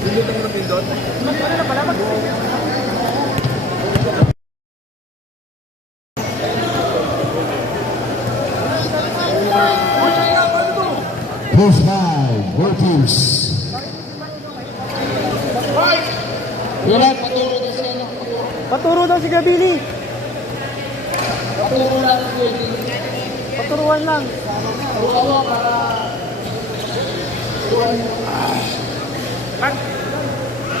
Pindutin mo na pindot. Ano na pala? First five, both teams. Wala, paturo na siya. Paturo daw si Gabili. Paturo na siya. Paturuan lang. Turuan para...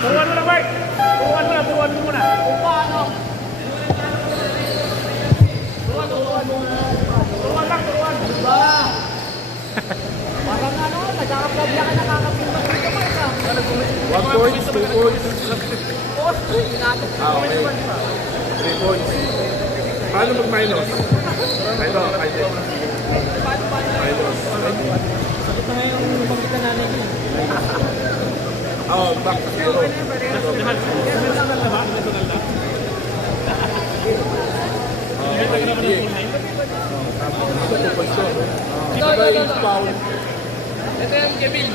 Turuan mo na, Bart! Turuan mo muna. Kung paano? Turuan lang. Diba? Parang ano, nagkakapabla ka nakakapindot dito pa ito. 1 point, 2 points. Okay. 3 points. Paano mag-minus? Ito, kahit ito. Minus. Sakit na ngayon yung pagkitan namin. Back to zero. Ito foul. Ito yung Kevin.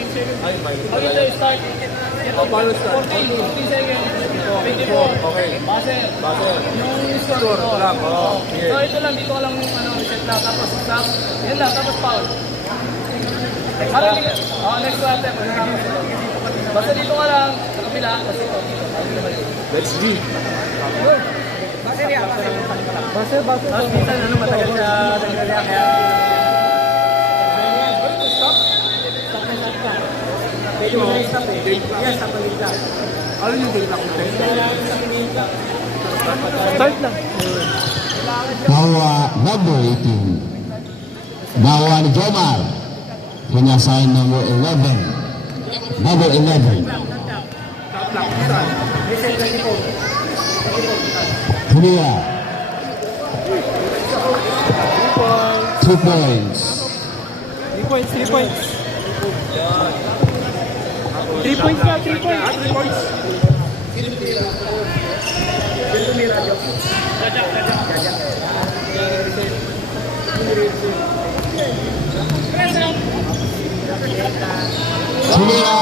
Ay, minus Pag ito yung start. paano start? 14 seconds. 24. Okay. Base. Yung score. Sure, ito lang. Sige. So ito lang, dito ko lang set lang. Tapos stop. Yan lang, tapos foul. Parang next one step. Basta dito ka lang, sa kabila. Kasi ito. Let's G. Base. Tapos minsan, matagal siya naglalaya. Kaya, Pwede mo na i-stop eh. Yes, stop ang gitla. Ano yung date ako? Start lang. Nawa number 18. Nawa ni Jomar. Pinasign number 11. Number 11. Kuya. 2 points. 3 points. 3 points na, 3 points. 3 points. Kuya.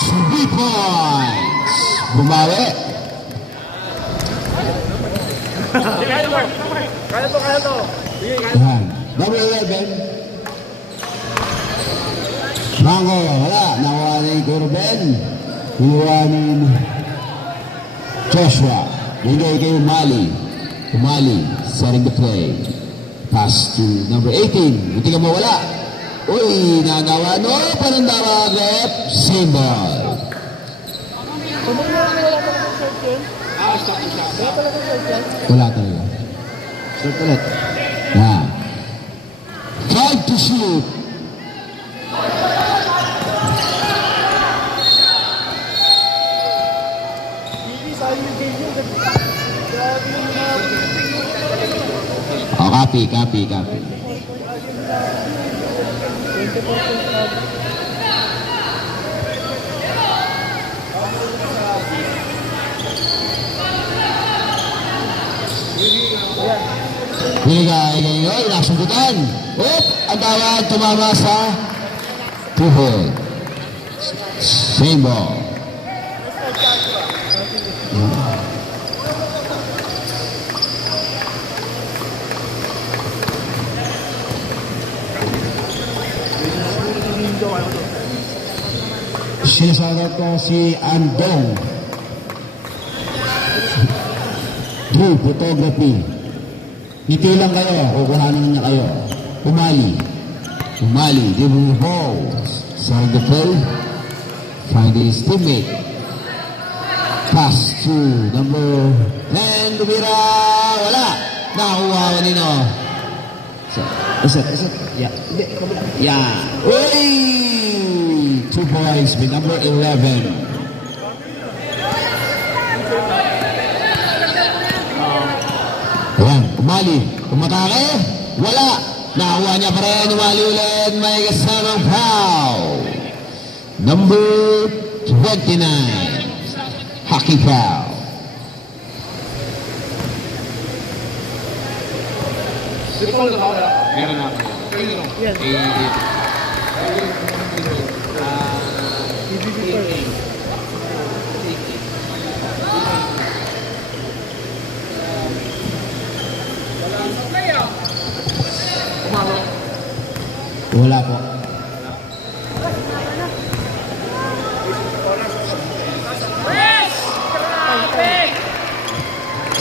3 points. Bumawi. Kaya to. Yan. Number 11. Mango, wala. Nakuha ni Corben. Kuha ni Joshua. Bigay kay Umali. Setting the play. Pass to number 18. Buti ka mawala. Uy, nagawa. No, parang dawa. Left. Same ball. Wala talaga. Start ulit. Yan. 5 to shoot. Oh, copy. Bigay ngayon, nasundutan. Ang tawag tumama sa tuhod. Same ball. Sinasarap ko si Andong. Drew Photography. Ngiti lang kayo, kukuhanin niya kayo. Umali, give him the ball. Solve the play. Find his teammate. Pass to number 10, Lumira. Wala. Nakuha ko nino. Iset. Yeah. Uy! 2 points with number 11. Ayan, Umali. Umatake. Wala. Nakuha niya pa rin. Umali ulit. May kasamang foul. Number 29. Hockey foul. Meron na ako. Yes.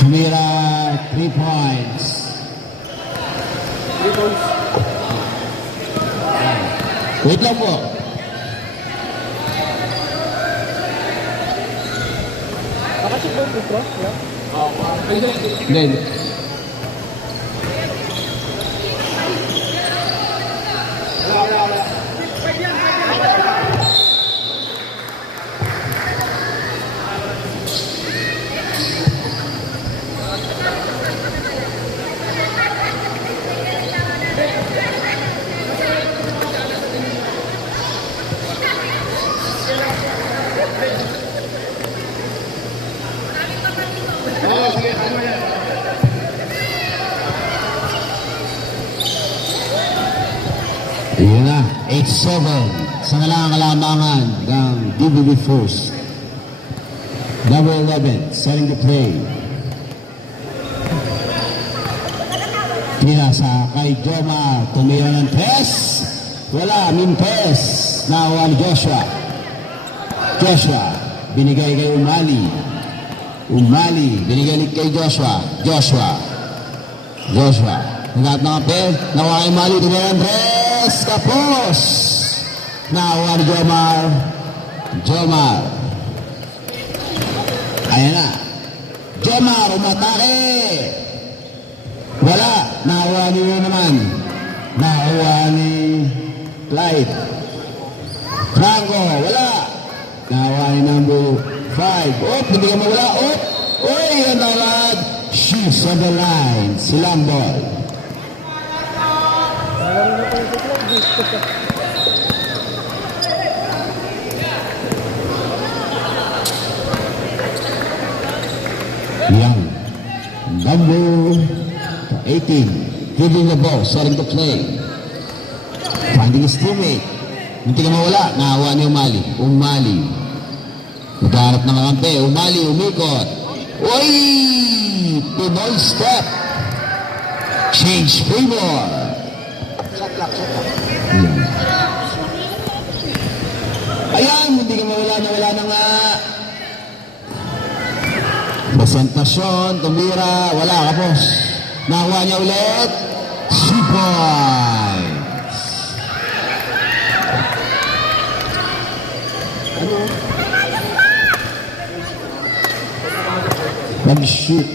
Tumira, 3 points. 3 points. Wait lang po. Nakasip ba yung free throw? Wala? Hindi, hindi. Yun na, 8-7 sa kalamangan ng DBB First. Number 11, setting the play. Tira sa kay Joma, tumira ng Tess. Wala, Mintes. Nawa ni Joshua. Joshua, binigay kay Umali. Umali, binigay kay Joshua. Joshua. Nagat na kape, nawa kay Umali, tumira ng Tess. Tapos, nawa ni Jomar. Ayan na. Jomar, umatake. Wala. Nakuha niyo naman. Nakuha ni Clyde. Franco, wala. Nakuha ni number 5. Op, hindi ka mawala. Op. Uy, ang talad. She's on the line. Silang ball. Nalaro na pa yung free throw. Young. Number 18. Giving the ball. Setting the play. Finding his teammate. Hindi ka mawala. Nahawa ni Umali. Nagharap ng kampe. Umali, umikot. Uy! Pinoy step. Change favor. Ayan, hindi ka mawala. Nawala na nga. Presentasyon, tumira, wala ka, boss. Nakuha niya ulit. 3 points. Mag-shoot.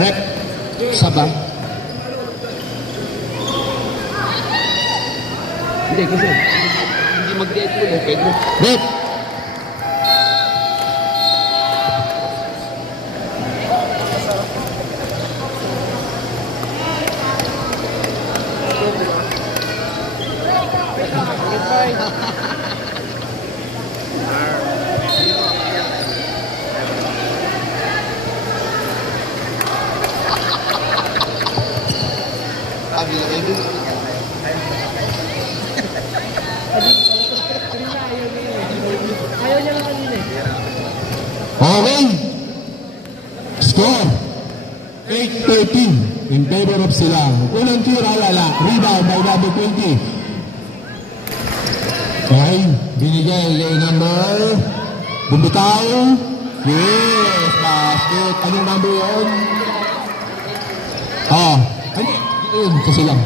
Rep, saba. Hindi, kasi hindi mag-date mo eh. Pedro. Rep. Ayaw niya lang kanina eh. Okay. Score. 8-13 in favor of Silang. Unang tira, wala. Rebound by number 20. Okay. Binigay kay number. Bumitaw. Yes. Basket. Anong number yun? Ano? Yun. Sa Silang.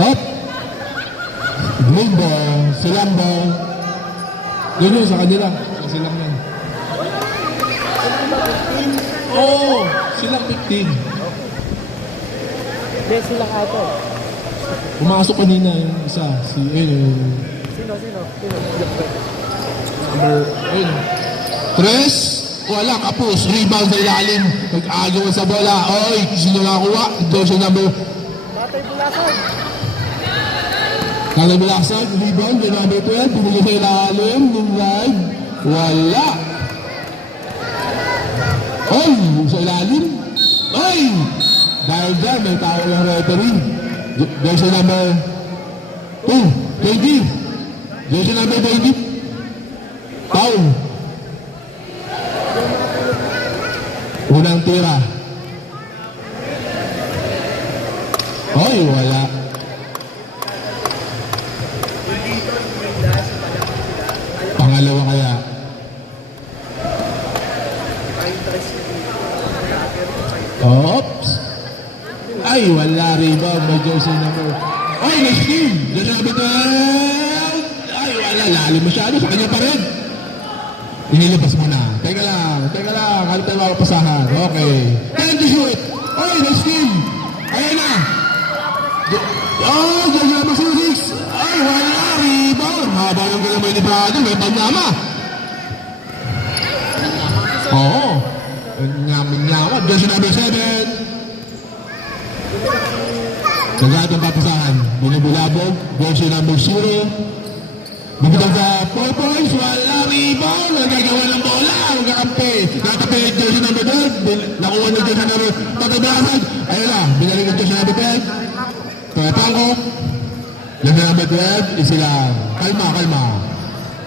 Up. Green ball, Silang ball. Yun yun sa kanila. Sa Silang yan. Oo, Silang 15. Hindi, sila ato. Pumasok kanina yung isa. Si, Sino? number, Tres. Wala, kapos. Rebound sa ilalim. Nag-agaw sa bola. Oy, sino nakakuha? Doon siya number. Batay Bulacan. Kalabilasan, rebound, yung number 12, pinigay sa ilalim, yung live, wala. Oy, sa ilalim, oy! Dahil dyan, may tao ng referee. There's a number 2, 20. There's a number 20. Foul. Unang tira. Oy, wala. Pangalawa kaya. Oops. Ay, wala rebound by jersey number. Ay, nice team. Jersey number 12. Ay, wala. Lalim masyado. Sa kanya pa rin. Inilabas mo na. Teka lang. Ano tayo makapasahan? Okay. Time to shoot. Ay, nice team. Ayan na. Oh, jersey number 6. Ay, wala. Rebound. Haba yung galamay ni Brother. May panyama. Oo. Nyama. Jersey number 7. Nagagawin ang papasahan. Binubulabog. Jersey number 0. Biglang sa 4 points. Wala rebound. Nagagawa ng bola. Magkakampi. Nakapit jersey number 12. Nakuha ng jersey number 13. Ayun na. Binaling ng jersey number 10. Pangko. Jersey number 12. Isilang. Kalma.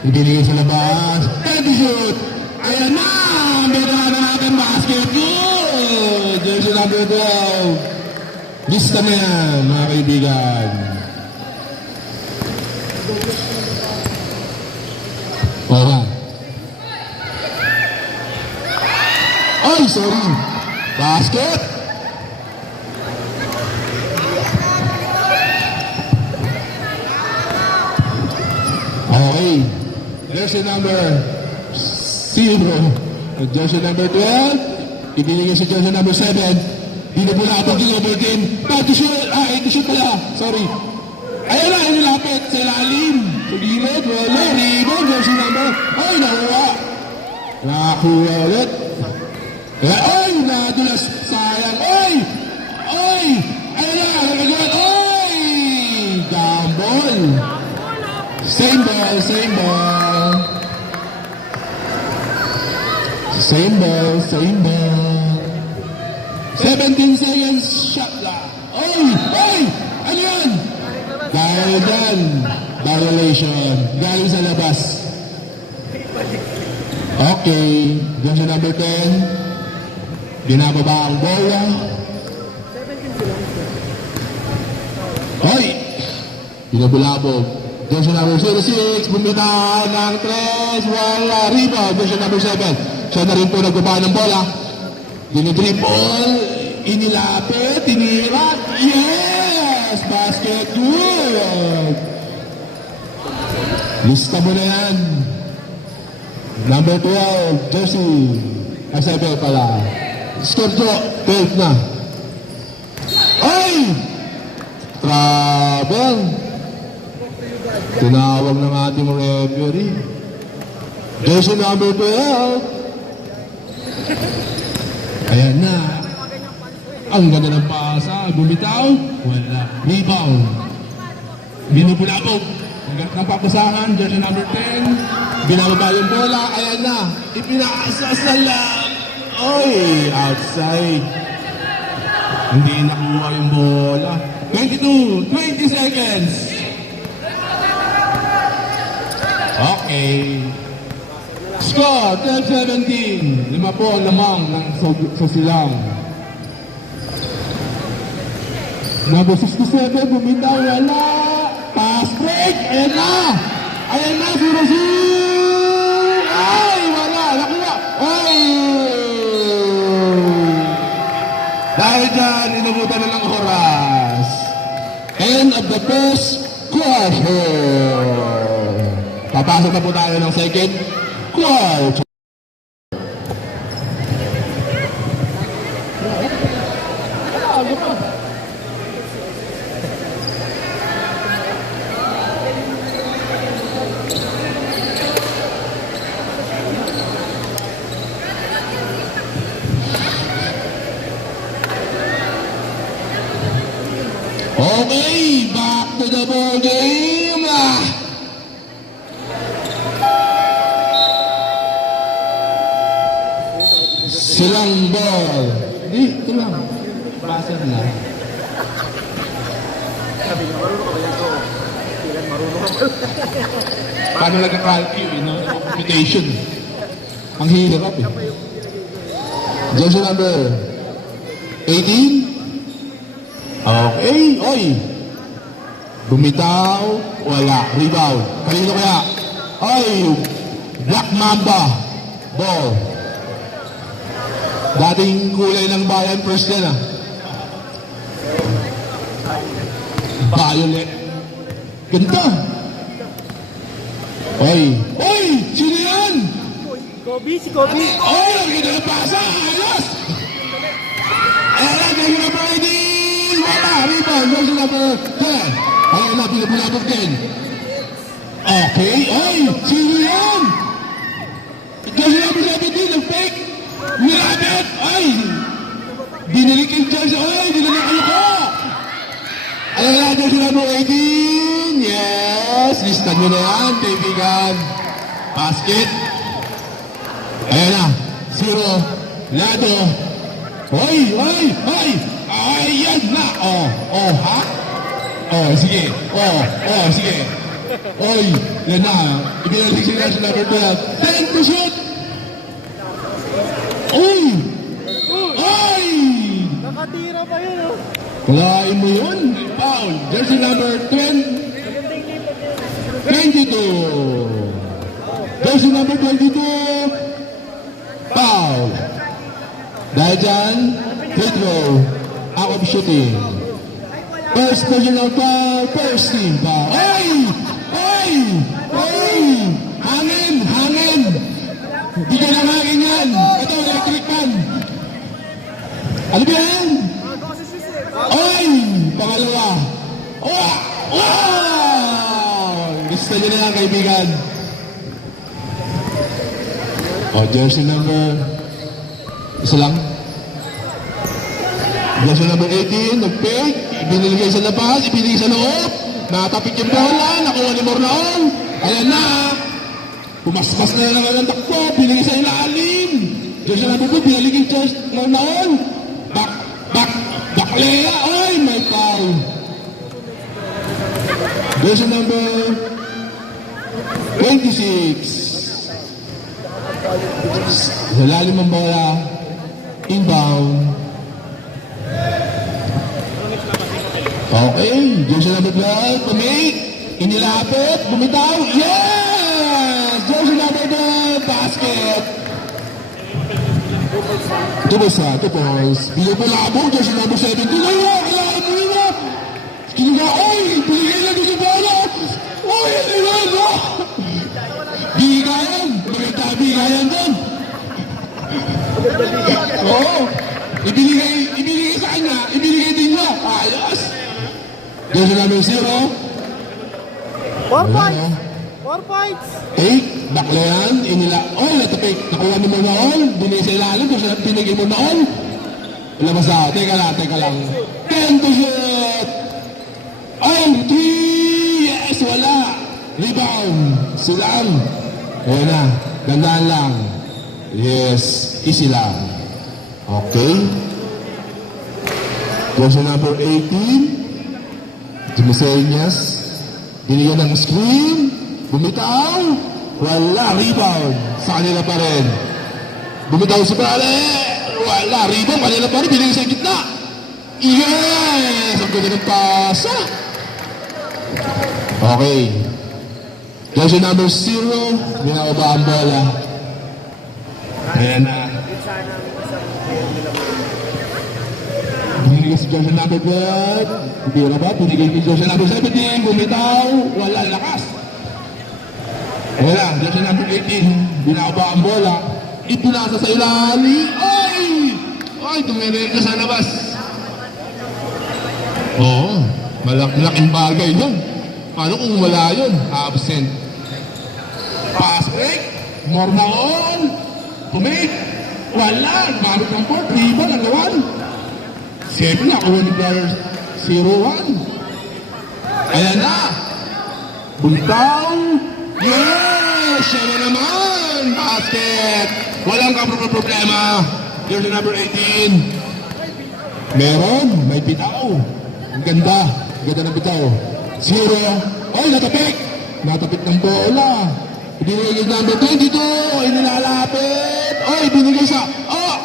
Ibinigay sa labas. Heavy shoot. Ayan na. Bigla na natin basket. Good. Jersey number 12. Lista na yan, mga kaibigan. Okay. Ay, sorry. Basket. Okay. Jersey number 0. Jersey number 12. Ibinigay si jersey number 7. Binubulabog yung overgame. Ito shoot pala. Sorry. Ayun na, inilapit sa ilalim. Sa gilid, wala. Rebound, jersey number. Ay, nakuha. Nakuha ulit. Ay, nadulas. Sayang. Ay! Ayun na, nagagawa. Ay! Gamble. Same ball. 17 seconds shot lang. Ay! Ano yan? Dahil dyan, violation. Galing sa labas. Okay. Jersey number 10. Binababa ang bola. Ay! Binabulabog. Jersey number 06. Bumitahan ng 3. Wala. Rebound. Jersey number 7. Siya na rin po nagbaba ng bola. Dinidribble, inilapit, tinirat, yes! Basket, good! Lista mo na yan. Number 12, jersey. Ay, 7 pala. Score 12 na. Ay! Trouble. Tinawag ng ating referee. Jersey number 12. Ayan na. Ang ganda ng pasa. Bumitaw. Wala. Rebound. Binubulabog. Ang ganda ng papasahan. Jersey number 10. Binababa yung bola. Ayan na. Ipinaasas na lang. Oy! Outside. Hindi nakuha yung bola. 20 seconds. Okay. Score, 12-17. 5 po ang lamang ng sa silang. Number 67, bumitaw, wala. Pass break, ayan na. 0-0. Ay, wala, nakuha. Ay! Dahil dyan, inabutan na ng oras. End of the first quarter. Papasok na po tayo ng second quarter. Okay, back to the ball game. Silang ball. Ito lang. Basa na. Paano nagka-calculate, no? Computation. Ang hirap eh. Jersey number 18. Okay, oy. Bumitaw, wala. Rebound. Kanino kaya? Oy, Black Mamba. Ball. Dating kulay ng bayan first yan ah. Violet. Ganda. Oy, oy, sino yan? Kobe, si Kobe. Oy, ang ganda ng pasa. Ayos. Ayan, Jersey number 18. Wala, rebound. Jersey number 10. Ayan na, pinapulabog din. Okay, oy, sino yan? Jersey number 17, ang fake. Nilabit, ay. Binili kay Jersey, oy, binili kayo ko. Ayan na, Jersey number 18. Yes, listan nyo na yan, kaibigan. Basket. Ayan na, 0, lado. Oy, oy, oy. Ayan na, oh, ha? Oh, sige. Oh, sige. Oy, yan na. Ibinalik si Jersey number 12. 10 to shoot. Oy! Oy! Nakatira pa yun, oh. Kalain mo yun. Foul. Jersey number 22. Jersey number 22. Foul. Dahil dyan, free throw. Out of shooting. First personal foul. First team foul. Oy! Oy! Oy! Hangin! Hangin! Hindi ka lang hangin yan. Ito, electric fan. Ano ba yan? Oy! Pangalawa. Oh! Wow! Gusto nyo na yan, kaibigan. Jersey number... Isa lang. Jersey number 18, nag-fake. Ibinigay sa labas, ibinigay sa loob. Natapik yung bola, nakuha ni Mornaon. Ayan na. Pumaspas na naman ang takbo, binigay sa ilalim. Jersey number 2, binigay kay Mornaon. Baklea, ay, may foul. Jersey number 26. Sa lalim ang bola. Inbound. Okay, jersey number 12, tumik. Inilapit, bumitaw. Yes! Jersey number 12, basket. 2 points. Binipulabong, jersey number 17. Kailangan mo yun. Kinuha, oy! Pinigay na dito bola. Oy! Inilalo! Bigayan. Maganda bigayan doon. Oo. Ibinigay sa kanya. Ibinigay din niya. Ayos. Jersey number 0. 4 points. 4 points. 8, Baklayan, oy, natapik, nakuha mo na all, binigay sa ilalim, kung saan pinigay mo na all. Ilabas na, teka lang. 10 to shoot! Oh, 3! Yes, wala! Rebound! Silang! Ayan na, gandaan lang. Yes, easy lang. Okay. Jersey number 18, Jimeseñas, binigyan ng screen, bumitaw, wala, rebound, sa kanila pa rin. Bumitaw si Prale, wala, rebound, kanila pa rin, binigay sa gitna. Yes! Ang ganda ng pasa. Okay. Jersey number 0, binababa ang bola. Ayan na. Binigay si Jersey number 12. Hindi na ba? Binigay si Jersey number 17. Bumitaw. Wala, lakas. Wala. Jersey number 18. Binababa ang bola. Ipinasa sa ilalim. Ay! Ay, tumirin ka sa labas. Oo. Malaking bagay yun. Paano kung wala yun? Absent. Pass break. Mornaon. Tumik. Wala. Gamit ng court. Rebound. Nagawan. Siyempre na, kuha ni players 0-1. Ayan na. Bultaw. Yes! Siya na naman. Basket. Walang problema. Jersey number 18. Meron. May bitaw. Ang ganda. Ang ganda ng bitaw. 0. Oy, natapik. Natapik ng bola. Binigay number 22. Inilalapit. Oy, binigay sa... Oh!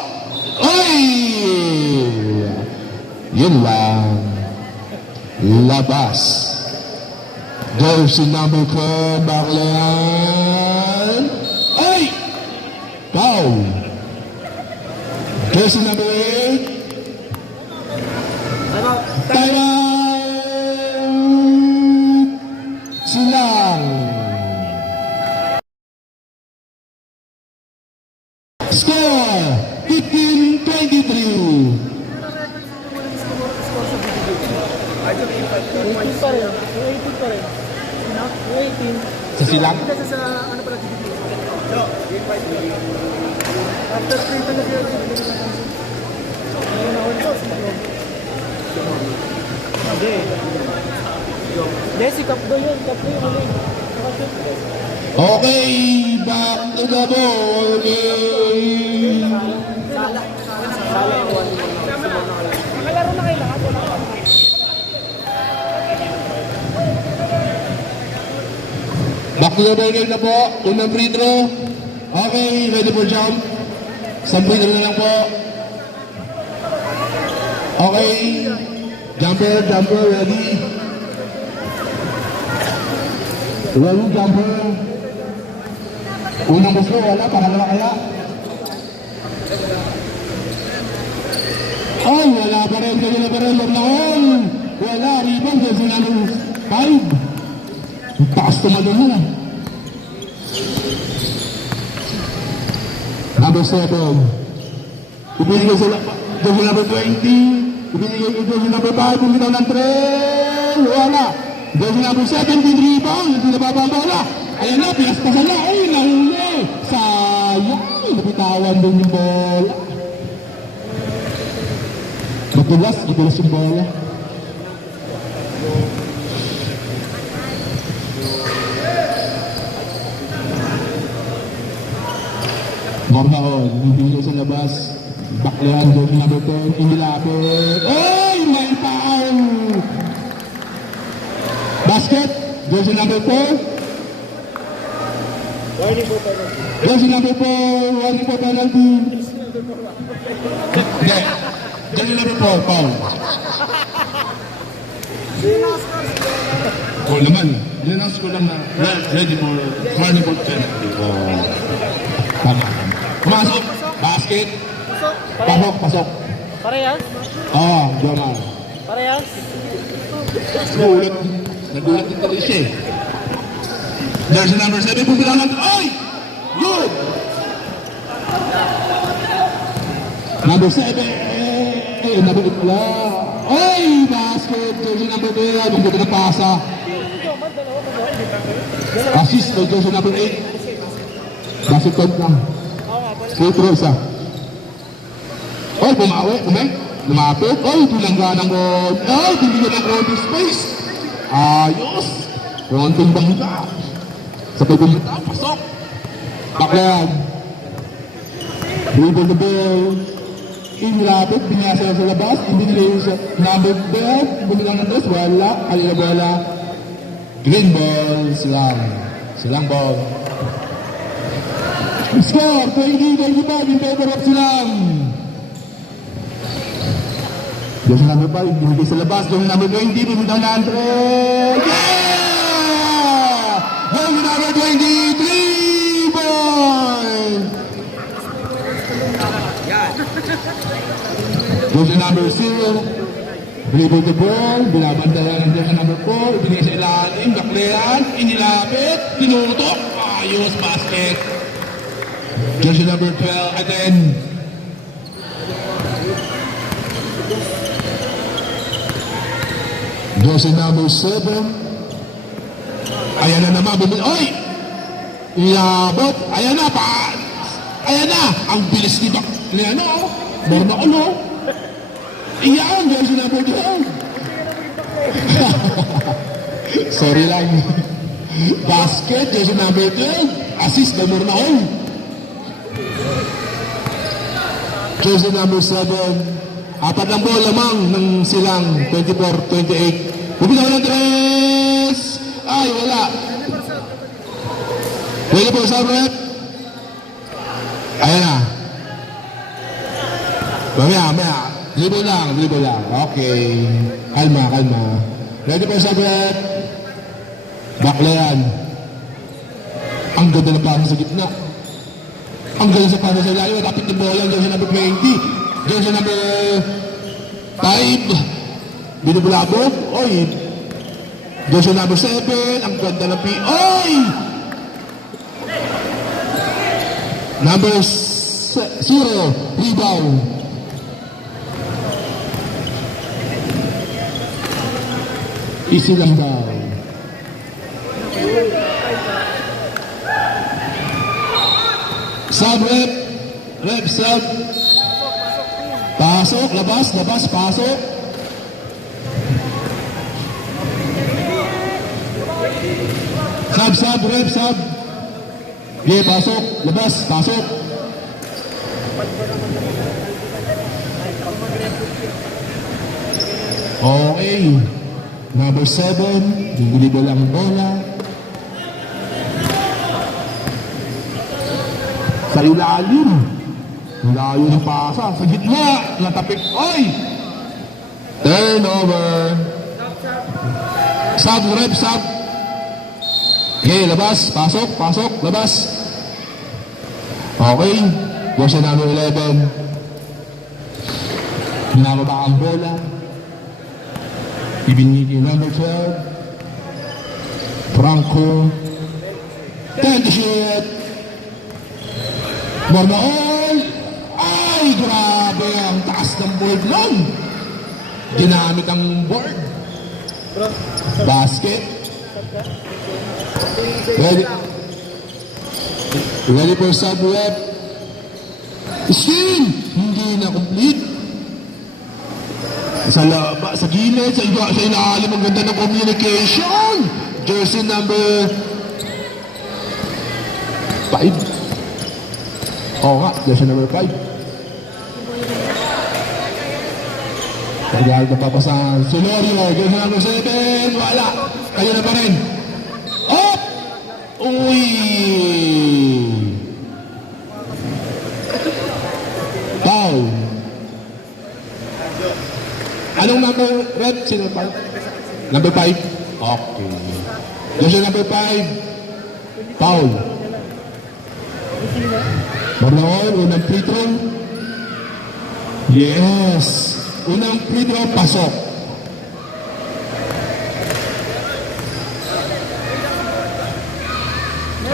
Ay! Yun lang. Labas. Jersey number 4, Baclayan. Ay! Foul. Jersey number 8. Time out! Silang. Score 15-23. Sa silang? Desi, kapdo yun. Kapdo yun. Okay, back to the ball game. Nakalaro na kayo lahat. Back to the ball game na po. Unang free throw. Okay, ready for jump. Isang free throw na lang po. Okay. Jumper, ready. Ready, jumper. Unang gusto, wala. Pangalawa kaya. Ay, wala pa rin. Loob na all. Wala, rebound. Kasi namin 5. Taas tumalo na. Number 7. Ibinigay sila. Jersey number 20. Ibinigay ko jersey number 5. Bumitaw ng 3. Wala. Jersey number 17. Rebound. Hindi nababa ang bola. Ayan na. Pinaspasan na. Ay, nahuli. Sayang. Napitawan din yung bola. Matulas yung bola. Mornaon, hindi sa labas. Baclayan, jersey number 10, inilapit. Ay, may foul! Basket, jersey number 4. Jersey number 4, warning for penalty. Hindi, jersey number 4, foul. Goal naman. Dinas ko lang na ready for warning for penalty. Tama. Pumasok. Basket. Pasok. Parehas? Oo, Jomar. Parehas? Nagulat din tuloy siya eh. There's number 7. Pumila lang. Ay! Good! Number 7. Nabulit pala. Ay! Basket. Jersey number 12. Hindi ko napasa. Assist kay jersey number 8. Basket point lang. Free throw isa. Ay, lumapit. Ay, tulangga ng goal. Ay, binigyan ng konti space. Ayos. Konting bangga. Sa pagbumunta, pasok. Baclayan. Dribble the ball. Inilapit, binasa sa labas. Ibinigay sa number 12. Bumila ng dos, wala. Alila bola. Green ball. Silang ball. Score 20-25 in favor of Silang. Jersey number 5, binigay sa labas. Jersey number 20, bumitaw na Andre. Yeah! Jersey number 23 points! Jersey number 0, dribble the ball, binabantayan ng jersey number 4, binigay sa ilalim, Baclayan, inilapit, tinutok, ayos, basket. Jersey number 12, at then, jersey number 7, ayan na naman, oy! Iabot, ayan na, ang bilis ni Baclayan, Morna ulo. Iyan, jersey number 12. Sorry lang. Basket, jersey number 12. Assist na Morna ulo. Jersey number 7. Apat ang ball lamang ng Silang 24-28. Bumitaw ng 3. Ay, wala. Ready po sa rep. Ayan na. Mamaya. Dribble lang. Okay. Kalma. Ready for sagot? Bakla yan. Ang ganda ng pasa sa gitna. Ang ganda sa pasa sa ilalim. Tapit ng bola. Jersey number 20. Jersey number 5. Binubulabog. Oy. Jersey number 7. Ang ganda ng Oy! Number 0. Rebound. Easy lang daw. Sub, rep, sub. Pasok, labas, pasok. Sub, rep, sub. Okay, pasok, labas, pasok. Okay. Number 7, nililibo lang ang bola. Sa ilalim. Layo ng pasa. Sa gitna. Natapik. Oy! Turnover. Sub, rep, sub. Okay, labas. Pasok, labas. Okay. Version number 11. Binababa ang bola. Ibinigay number 12. Franco. 10 to shoot. Mormaol. Ay, grabe. Ang taas ng board nun. Ginamit ang board. Basket. Ready for sub-rep. Steam. Hindi na complete. Sa gilid, sa ilalim, ang ganda ng communication. Jersey number 5. Oo nga, jersey number 5. Kaya napapasahan. Solorio, jersey number 7. Wala. Kayo na pa rin. Up! Uy! Foul. Anong number, Red? Sino pa? Number 5? Okay. Jersey number 5. Foul. Marlon, unang free throw. Yes. Unang free throw, pasok.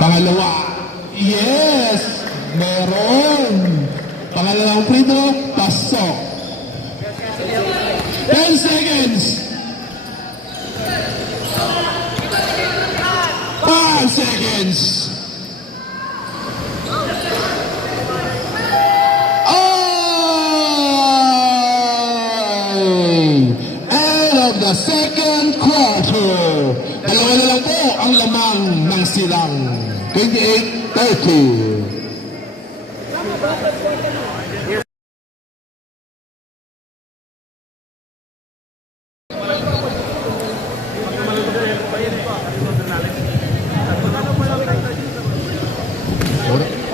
Pangalawa. Yes. Meron. Pangalawang free throw, pasok. 10 seconds. 5 seconds. End of the second quarter. Dalawa na lang po ang lamang ng silang. 28-30.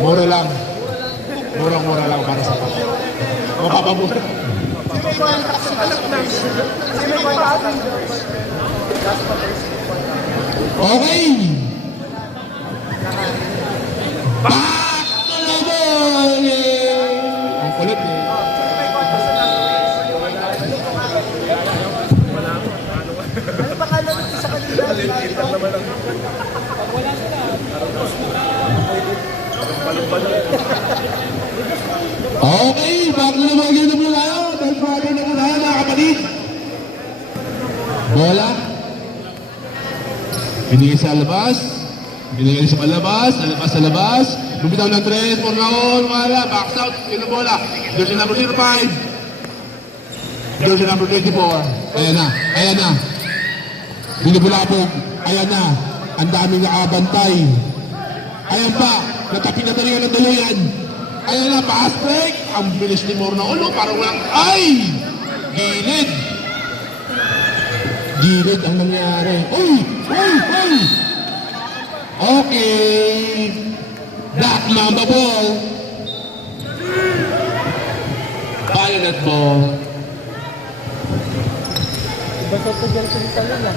Mura lang. Mura lang para sa kapatid. Mapapamura. Okay. Back to the ball. Ang kulit eh. Ano pangalan nito sa kanila? Okay, back to the ball. Ganyan na po tayo. Dahil pwede na po tayo mga kapatid. Bola. Binigay sa labas. Binigay sa palabas. Sa labas. Bumitaw ng 3. Mornaon. Wala. Backs out. Yun ang bola. Jersey number 05. Jersey number 24. Ayan na. Binubulabog. Ayan na. Ang daming nakabantay. Ayan pa. Natapin na talaga ng daluyan. Ayan na. Pass break. Ang bilis ni Mornaon. Parang walang. Ay! Gilid ang nangyari. Uy! Okay. Black Mamba ball. Bayan na po. Basta ito dyan sa salon ah.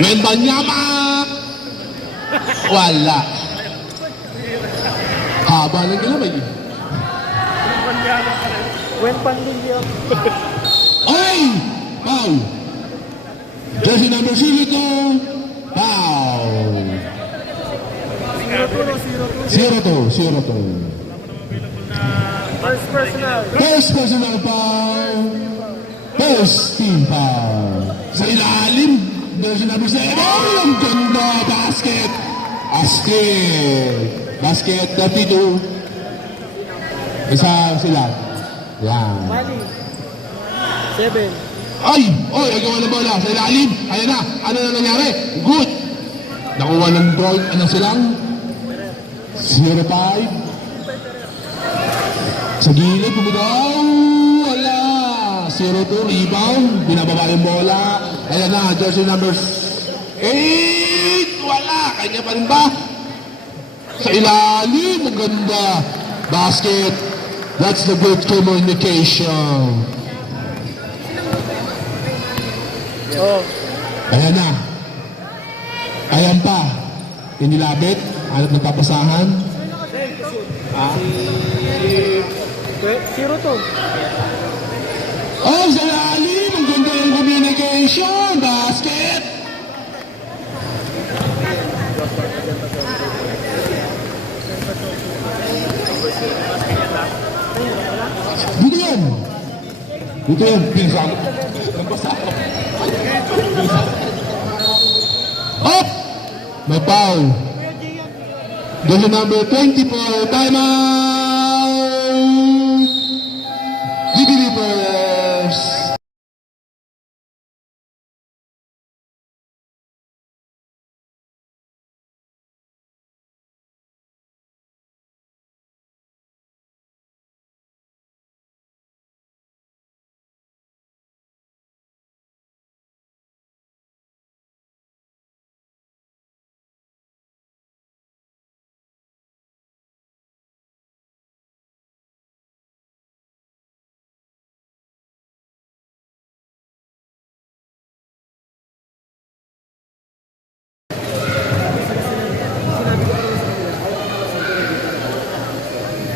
Wembanyama! Wala. Haba ng ginamay. When pandilyo. Ay! Foul! Jersey number 02. Foul! 0-2. First personal. First personal foul. First team foul. Sa ilalim, jersey number 7. Ang ganda, basket. Basket 32. Isa sila. Yan. Mali. 7. Ay! Oy, nagawa ng bola sa ilalim. Ayan na. Ano na nangyari? Good. Nakuha ng drawing. Ano silang? 0-5. Sa gilid, bumigaw. Wala. 0-2. Rebound. Binababa yung bola. Ayan na. Jersey number 8. Wala. Kanya pa rin ba? Sa ilalim. Ang ganda. Basket. That's the good communication. Oh. Ayan na. Ayan pa. Inilabit. Hanap ng papasahan. 0-2. Oh, sa lalim. Ang ganda yung communication. Basket. Dito yan. Dito yan. Pinasama. Napasama. Up! May foul. Jersey number 24. Time out! GB Reapers.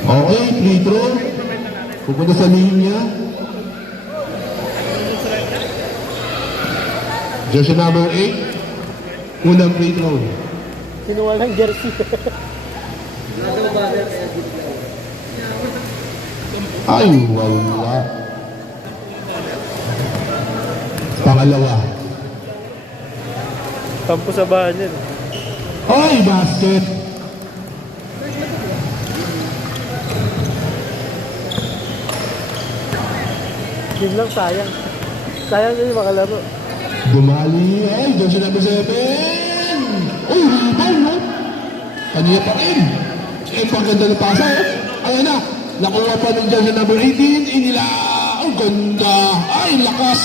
Okay, free throw. Pupunta sa linya. Jersey number 8. Unang free throw. Kinuha ng jersey. Ay, wala. Pangalawa. Tampo sa bahan yan. Ay, basket. Yun lang, sayang. Sayang din makalaro. Dumali. Ay, jersey number 7. Uy, rebound, no? Kanina pa rin. Eh, paganda ng pasa, oh. Ayan na. Nakuha pa ng jersey number 18. Inila. Ang ganda. Ay, lakas.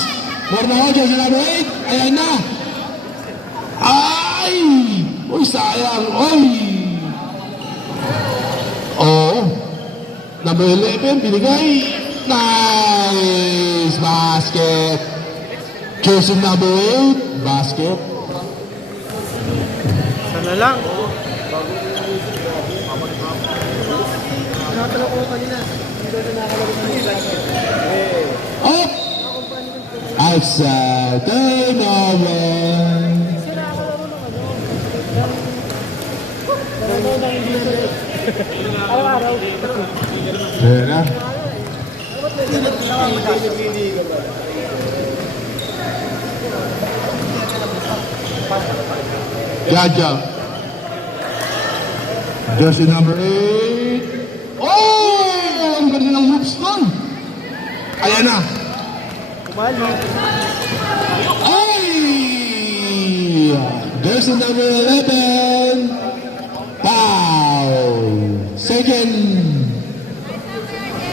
More na ako, jersey number 8. Ayan na. Ay! Uy, sayang. Uy! Oh. Number 11, binigay. Nice! Basket. Jersey number 8. Basket. Sana lang. Nakatala ko kanina. Hindi ko nakalaro kanina. Up! Outside. Turnover. Araw-araw. Ayan na. Jaja. Jersey number 8. Oh! Ang ganda ng hoops nun. Ayan na. Kumali. Ay! Jersey number 11. Foul. Second.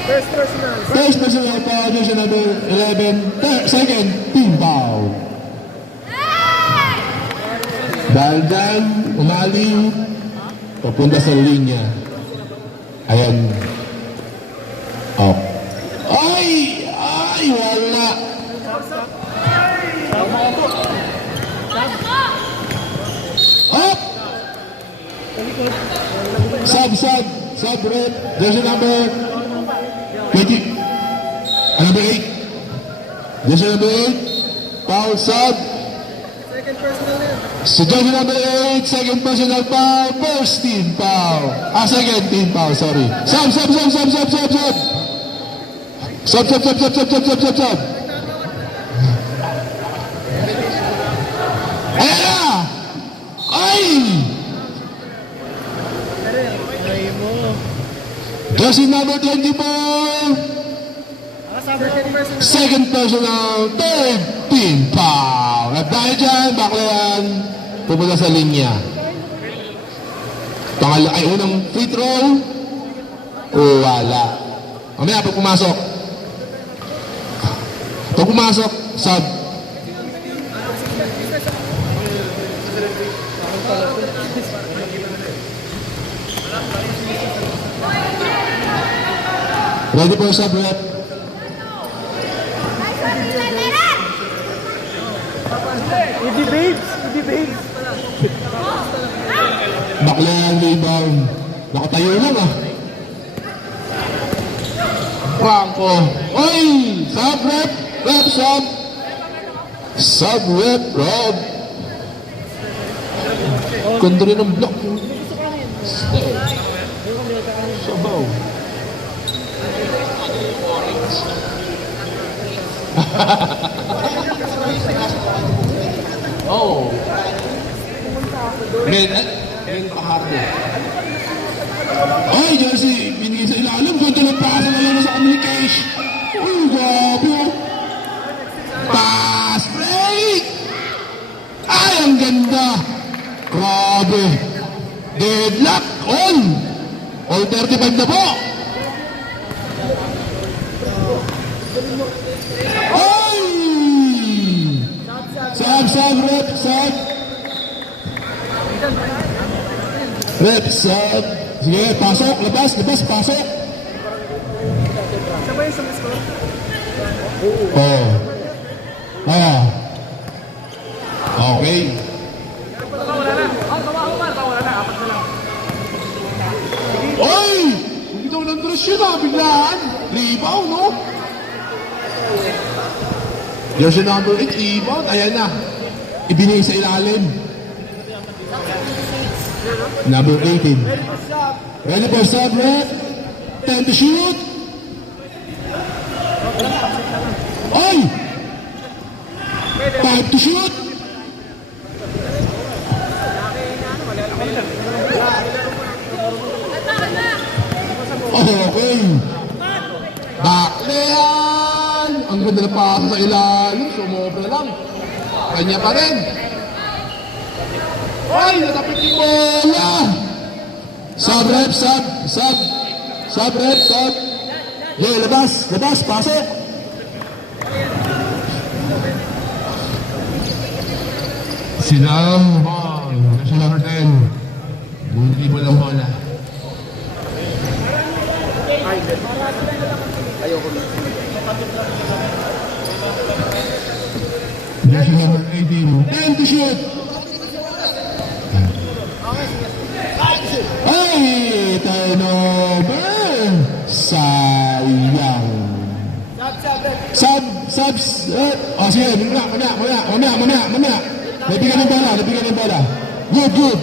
First personal. First personal foul. Jersey number 11. Second team foul. Dahil dyan, umaling, papunta sa linya. Ayan. Oh. Ay! Ay! Wala! Up! Sub, red. Jersey number 20. Number 8. Jersey number 8. Foul, sub. So jersey number 8, second personal foul, first team foul. Second team foul, sorry. Sub. Sub. Ayan na! Ay! Jersey number 24. Second personal, third team foul. At dahil dyan, Baclayan, pupunta sa linya. Unang free throw. Wala. Mamaya, pag pumasok, sub. Ready for sub, rep. Hindi babes. Baclayan rebound. Nakatayo lang ah. Franco. Oy! Sub, rep. Rep, sub. Sub, rep, Rob. Ganda rin ang block. Sabaw. Oh. Men pahardo. Ay, Jersey, binigay sa ilalim. Ganda ng pasa na lang sa communication. Uy, gabi oh. Pass break! Ay, ang ganda. Grabe. Deadlock on. All 35 na po. Ay! Sub, rep, sub. Rep, sub. Sige, pasok, labas, pasok. Oh. Okay. Oy! Hindi daw ng dress yun biglaan. Rebound, no? Jersey number 8, rebound. Ayan na. Ibinigay sa ilalim. Number 18. Ready for sub, rep. 10 to shoot. Oy! 5 to shoot. Okay. Baclayan. Ang ganda na pasa sa ilalim. Sumobra lang. Kanya pa rin. Ay, natapit yung bola. Sub, rep, sub. Sub, rep, sub. Yeah, labas, pasok. Silang ball. Number 10. Bunti mo lang bola. Jersey number 18. 10 to shoot. Ay, turnover. Sayang. Subs. Oh, sige. Mamaya. Nabigan ng bola. Good.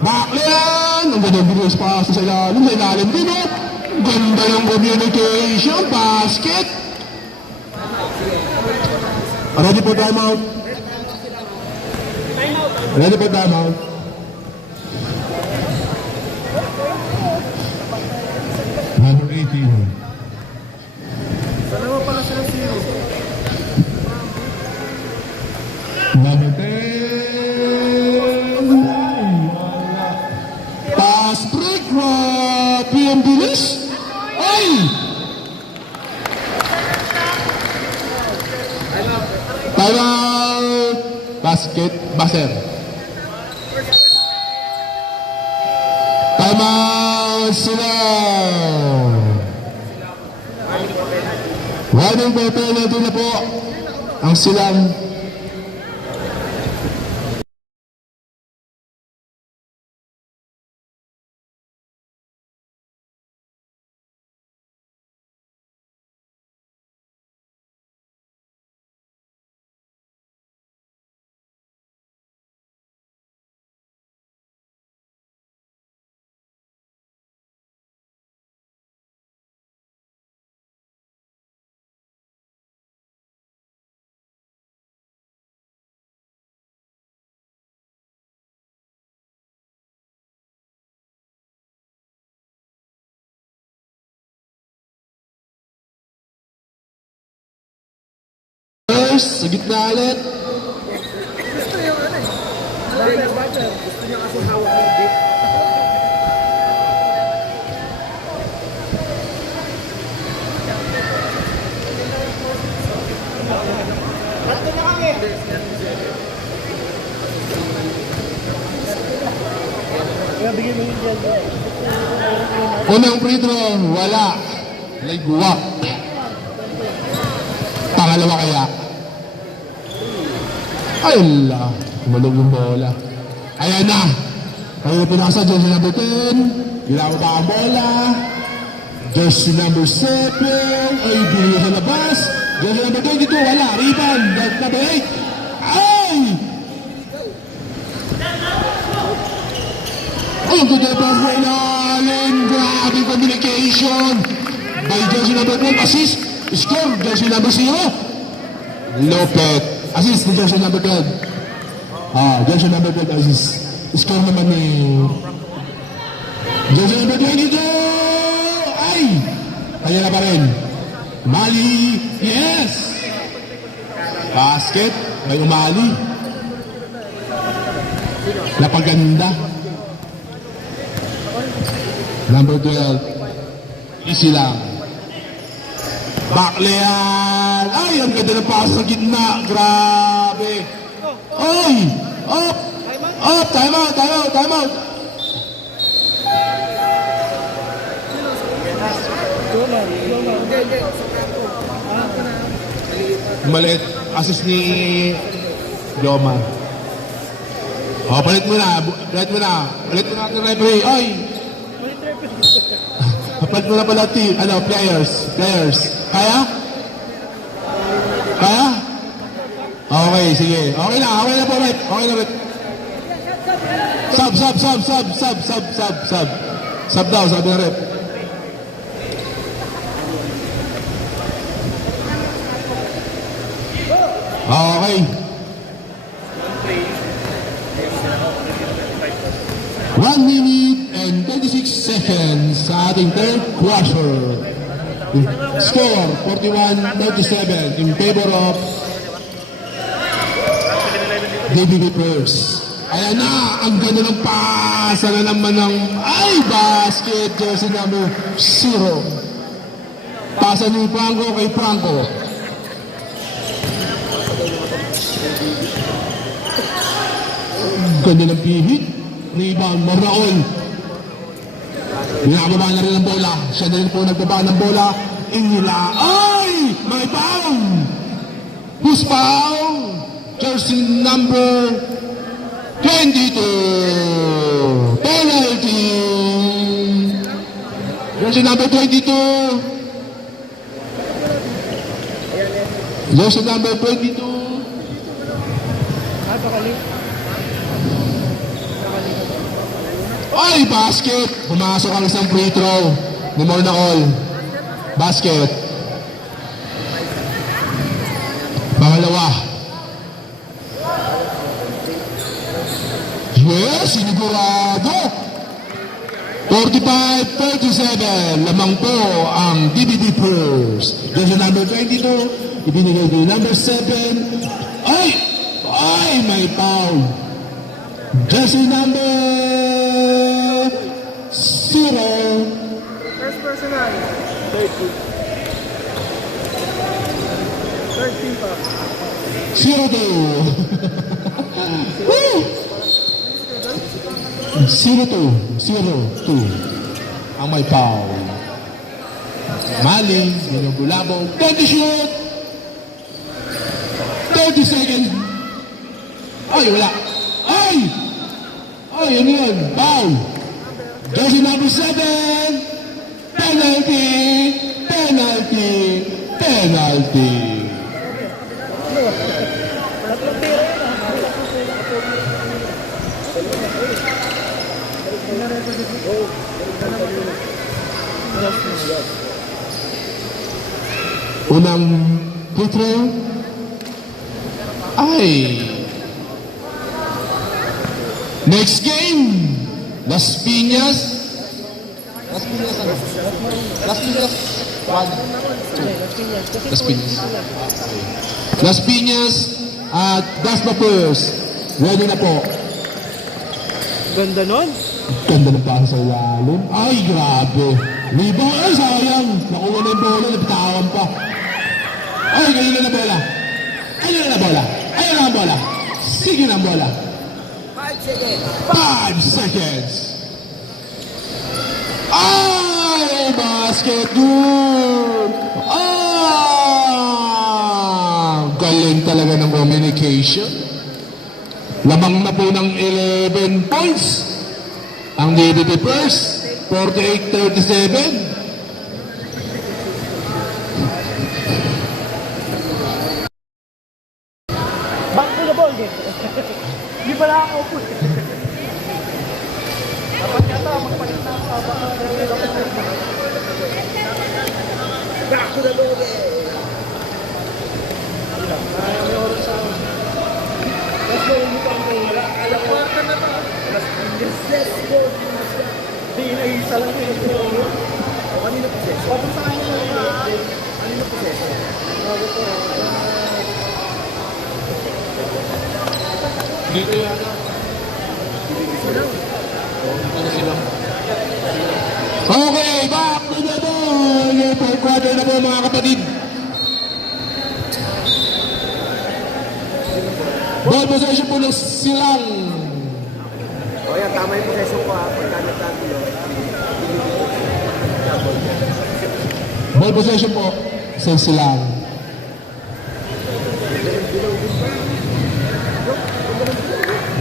Baclayan. Ang ganda ng bilis pa sa ilalim. Sa ilalim din, oh. Ganda ng communication. Basket. Ready for timeout. Number 18. Number 10. Pass break. Grabe ang bilis. Ay! Timeout. Basket. Baser. Timeout sila. Warning for penalty na po ang silang. Sa gitna ulit. Unang free throw, wala. Laiguwak. Pangalawa kaya. Ay, la. Kumalog yung bola. Ayan na. Kaya pinasa, jersey number 10. Ginawa ba ang bola? Jersey number 7. Ay, binili sa labas. Jersey number 22, wala. Rebound. Number 8. Ay! Ay, ang good pass mo ilalim. Grabe communication. By jersey number 12, assist. Score, jersey number 0. Lopet. Assist ni jersey number 12. Jersey number 12 assist. Score naman ni jersey number 22. Ay! Kaya na pa rin. Mali. Yes! Basket. May umali. Napaganda. Number 12. Easy lang. Bakleyan! Ay, ang ganda ng pass sa gitna. Grabe. Ay! Up! Up! Time out! Time out! Time out! Maliit. Assist ni Loma. Palit mo na. Palit mo na. Palit mo na ang referee. Ay! Palit mo na pala team. Players. Players. Kaya? Kaya? Okay, sige. Okay na po, Rep. Okay na, Rep. Sub. Sub daw, sabi na, Rep. Okay. One minute and 26 seconds sa ating third quarter. Score 41-37 in favor of DBB Purse. Ayan na, ang ganda ng pasa na naman ng basket jersey number 0. Pasa ni Franco kay Franco. Ganda ng pihit. Rebound, Moraol. Binababa na rin ang bola. Siya na rin po nagbaba ng bola. Ay! May foul! Who's foul? Jersey number 22. Penalty. Jersey number 22. Jersey number 22. Ay, basket! Pumasok ang isang free throw ni Mornacol. Basket. Pangalawa. Yes, sinigurado. 45-37. Lamang po ang DBB Purse. Jersey number 22. Ibinigay kay number 7. Ay, may foul. Jersey number 0. First personal. 13 pa. 0-2. Woo! 0-2. 0-2. Ang may foul. Maling, binubulabog. 20 shoot! 30 seconds. Ay, wala. Ay! Ay, ano yun? Foul. Jersey number 7. Penalty! Penalty! Penalty! Unang free throw ay next game Las Piñas Las Piñas ano? Las Piñas 1, 2. Las Piñas. Las Piñas at Dasma First. Ready na po. Ganda nun. Ganda ng pasa sa ilalim. Ay, grabe. Rebound. Ay, sayang. Nakuha na yung bola. Nabitawan pa. Ay, ganyan na bola. Ayun na bola. Ayun na ang bola. Sige na ang bola. 5 seconds. Ay, basket good. Galing talaga ng communication. Lamang na po ng 11 points. Ang DDP first, 48-37. Back to the ball game. Hindi pala ako po. Dapat yata, magpalit na ako. Back to the ball game. Let's go, hindi pa ang wala. Alam ko, na ba? Let's go. Hindi, inaisa lang yun. Kanina po siya. Papunta kayo na lang. Kanina po siya. Dito yata. Ano sila? Okay, back to the ball. Third quarter na po mga kapatid. Ball possession po ng Silang. O yan, tama yung possession ko ha. Pagka nagtagulo. Ball possession po sa Silang.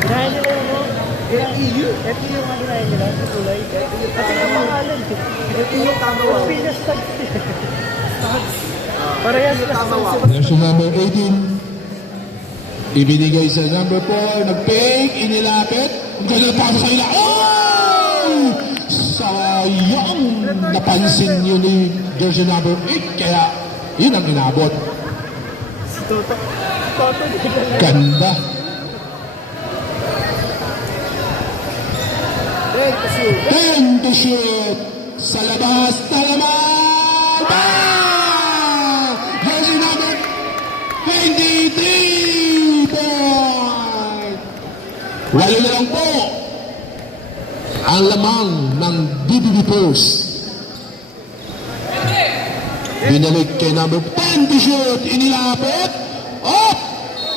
Ginahin nila yung mo. FEU? FEU nga ginahin nila. Sa kulay. Kasi yung pangalan. FEU tama wa. Pinas tags. Parehas Tama wa. There's yung number 18. Ibinigay sa number 4. Nag-fake. Inilapit. Ang ganda pa sa kanila. Oh! Sayang. Napansin yun ni jersey number 8. Kaya yun ang inabot. Si Toto. Toto. Ganda. Ten to shoot. Sa labas. Talaman. Jersey number 23 point. Walo na lang po ang lamang ng DDD Post. Binalik kay number 10 to shoot. Inilapit. Up!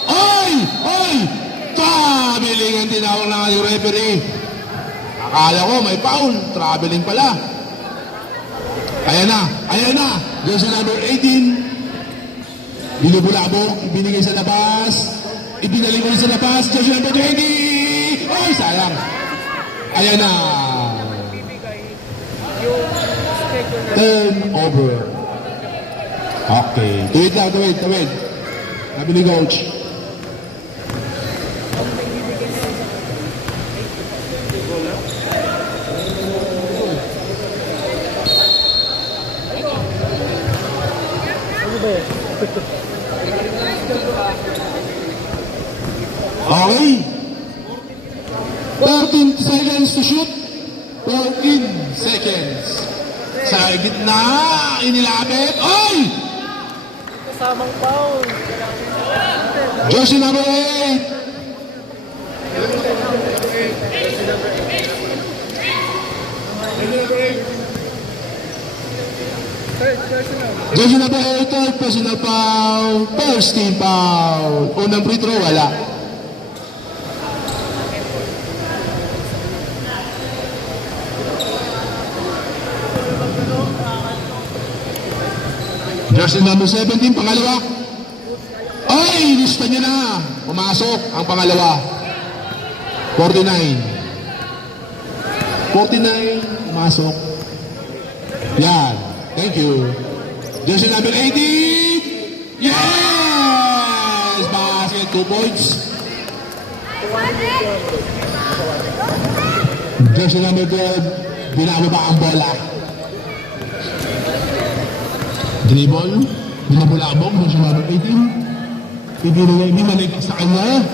Ay! Ay! Traveling ang tinawag ng ating referee. Akala ko may foul. Traveling pala. Ayan na. Ayan na. Jersey number 18. Binubulabog. Ibinigay sa labas. Ibinalik ulit sa labas. Jersey number 20. Ay, sayang. Ayan na. Turnover. Okay. Tuwid lang, tuwid, tuwid. Sabi ni coach. Ano ba yan? Okay. 13 seconds to shoot. 14 seconds. Sa gitna, inilapit. Ay! Kasamang foul. Jersey number 8. Jersey number 8, third personal foul. First team foul. Unang free throw, wala. Jersey number 17, pangalawa. Ay, lista niya na. Pumasok ang pangalawa. 49. 49, pumasok. Yan. Thank you. Jersey number 18. Yes! Basket, 2 points. Jersey number 12, binababa ang bola. Dribble, binabulabog, jersey number 18. Bibiro niya, hindi manig sa kanya.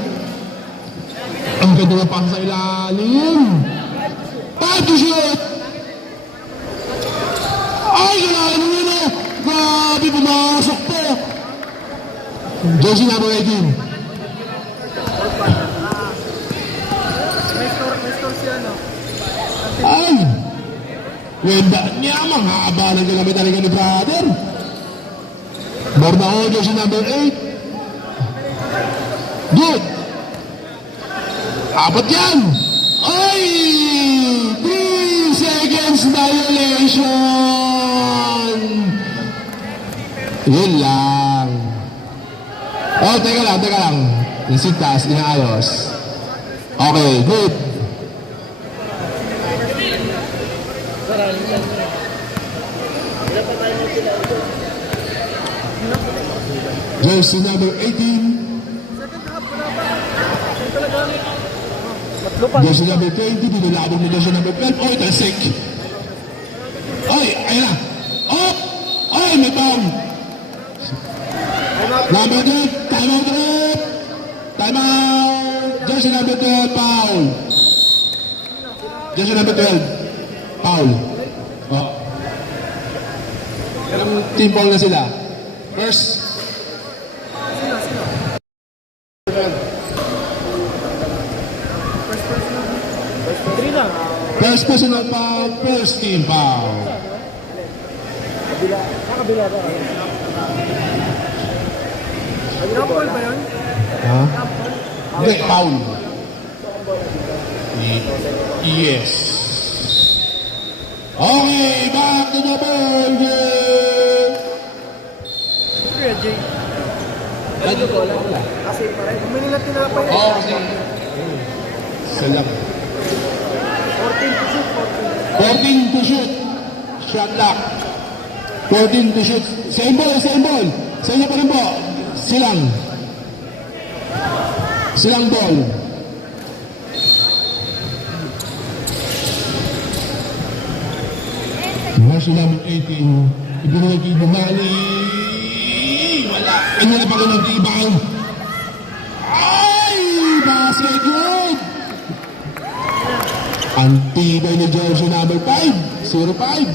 Ang ganda na pa sa ilalim. Time to shoot! Ay, ilalim mo yun eh! Grabe, pumasok po! Jersey number 18. Ay! Wenda niya, mga abalan ka kami talaga ni brother. Bornao, jersey number 8. Good! Apat yan! Ay! 3 seconds violation! Yun lang. Oh, teka lang. Nasintas, inaayos. Okay, good. Jersey number 18. Jersey number 20, binulabog mo jersey number 12. Oy, tasik. Oy, ayun na. Oh! Oy, may bang. Number 12, time out rep. Time out. Jersey number 12, foul. Jersey number 12, foul. Oh. Ilang team foul na sila. First. First personal foul, first team foul. Nakabila ba? Kapol ba yun? Ha? Hindi, foul. Yes. Okay, back to the ball game. Kuya Jay. Kasi parang may nila tinapay. Oo, kasi. Salam. 14 to shoot. Shot lock. 14 to shoot. Same ball. Sa inyo pa rin po. Silang ball. Jersey number 18. Ibinigay kay Bumali. Wala. Ano na pa rin nag-ibang? Ay! Basket good! Ang tibay ni jersey number 5. 0-5.